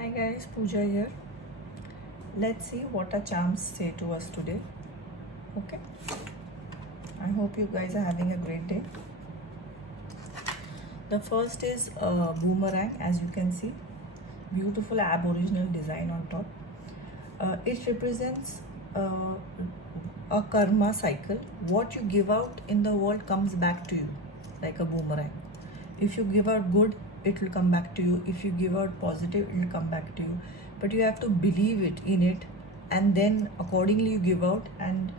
Hi guys, Pooja here. Let's see what our charms say to us today. Okay. I hope you guys are having a great day. The first is boomerang, as you can see. Beautiful aboriginal design on top. It represents a karma cycle. What you give out in the world comes back to you like a boomerang. If you give out good, it will come back to you. If you give out positive, it will come back to you. But you have to believe it in it, and then accordingly you give out, and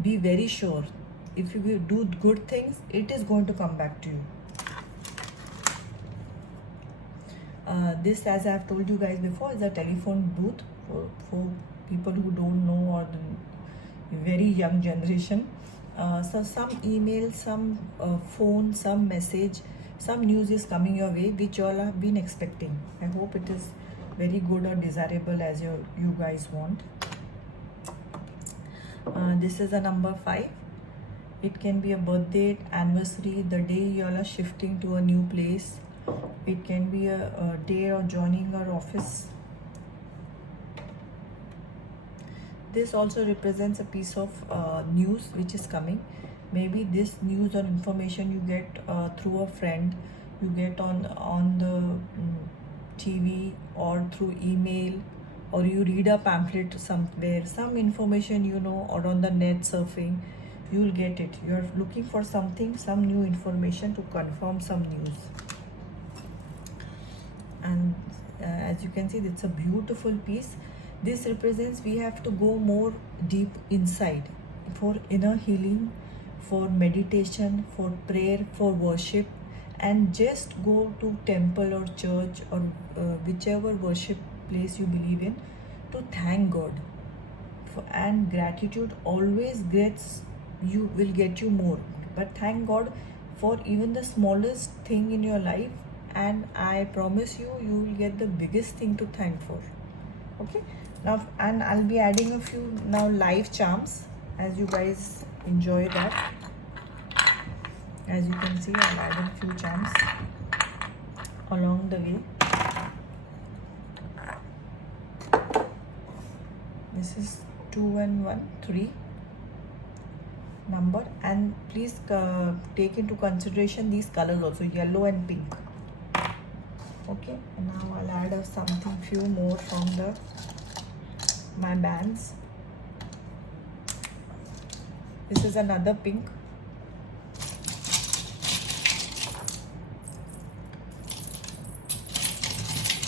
be very sure. If you do good things, it is going to come back to you. This, as I have told you guys before, is a telephone booth for people who don't know, or the very young generation. So some email, some phone, some message, some news is coming your way which you all have been expecting. I hope it is very good or desirable as you guys want. This is a number 5. It can be a birthday, anniversary, the day you all are shifting to a new place. It can be a day of joining our office. This also represents a piece of news which is coming. Maybe this news or information you get through a friend, you get on the TV or through email, or you read a pamphlet somewhere, some information or on the net surfing, you will get it. You are looking for something, some new information to confirm some news. And as you can see, it's a beautiful piece. This represents we have to go more deep inside for inner healing, for meditation, for prayer, for worship, and just go to temple or church or whichever worship place you believe in to thank God. And gratitude always will get you more. But thank God for even the smallest thing in your life, and I promise you, you will get the biggest thing to thank for. Okay. Now, and I'll be adding a few now live charms as you guys enjoy that. As you can see, I'll add a few charms along the way. This is 2 and 1, 3 number, and please take into consideration these colors also, yellow and pink. Okay, and now I'll add something few more from my bands. This is another pink.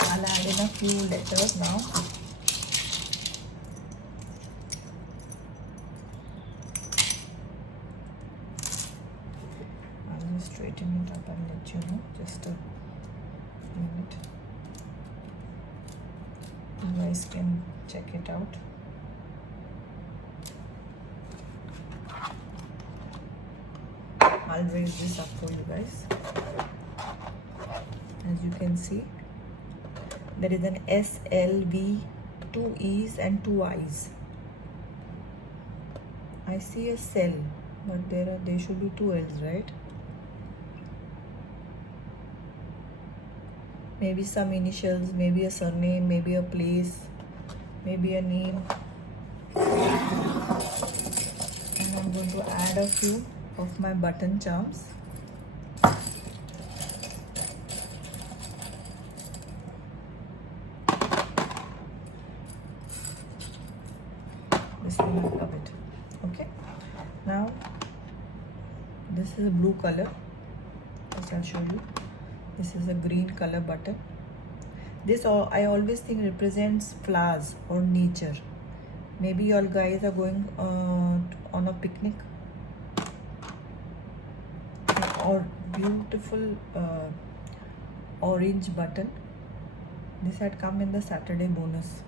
I'll add in a few letters now. I'll just straighten it up and let you know. Just a minute. You guys can check it out. I'll raise this up for you guys. As you can see, there is an S, L, V, 2 E's and 2 I's. I see a cell, but there should be 2 L's, right? Maybe some initials, maybe a surname, maybe a place, maybe a name. And I'm going to add a few of my button charms. This will look a bit. Okay. Now, this is a blue color. As I'll show you. This is a green color button. This I always think represents flowers or nature. Maybe you all guys are going on a picnic, or beautiful orange button. This had come in the Saturday bonus.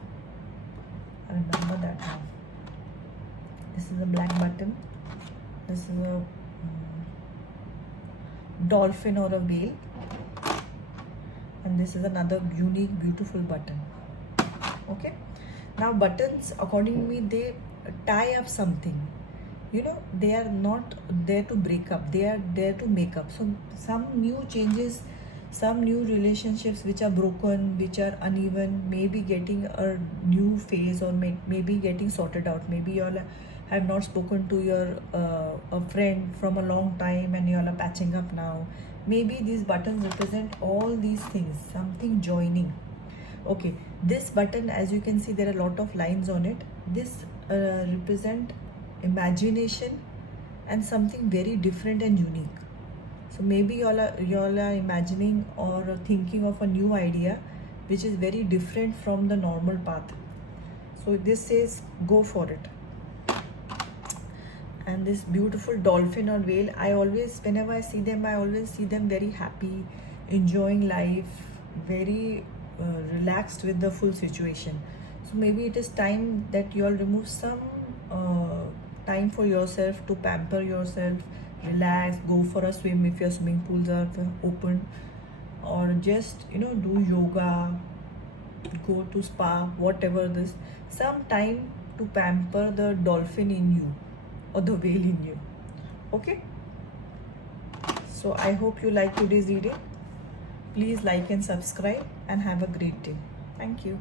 I remember that now. This is a black button. This is a dolphin or a whale. And this is another unique, beautiful button. Okay. Now buttons, according to me, they tie up something. They are not there to break up. They are there to make up. So some new changes some new relationships which are broken, which are uneven, maybe getting a new phase, or maybe getting sorted out. Maybe you all have not spoken to your a friend from a long time and you all are patching up now. Maybe these buttons represent all these things, something joining. Okay, this button, as you can see, there are a lot of lines on it. This represent imagination and something very different and unique. So maybe y'all are imagining or thinking of a new idea which is very different from the normal path. So this says go for it. And this beautiful dolphin or whale, I always, whenever I see them, I always see them very happy, enjoying life, very relaxed with the full situation. So maybe it is time that you all remove some time for yourself to pamper yourself, relax, go for a swim if your swimming pools are open, or just do yoga, go to spa, whatever this, some time to pamper the dolphin in you or the whale in you. Okay, so I hope you like today's reading. Please like and subscribe and have a great day. Thank you.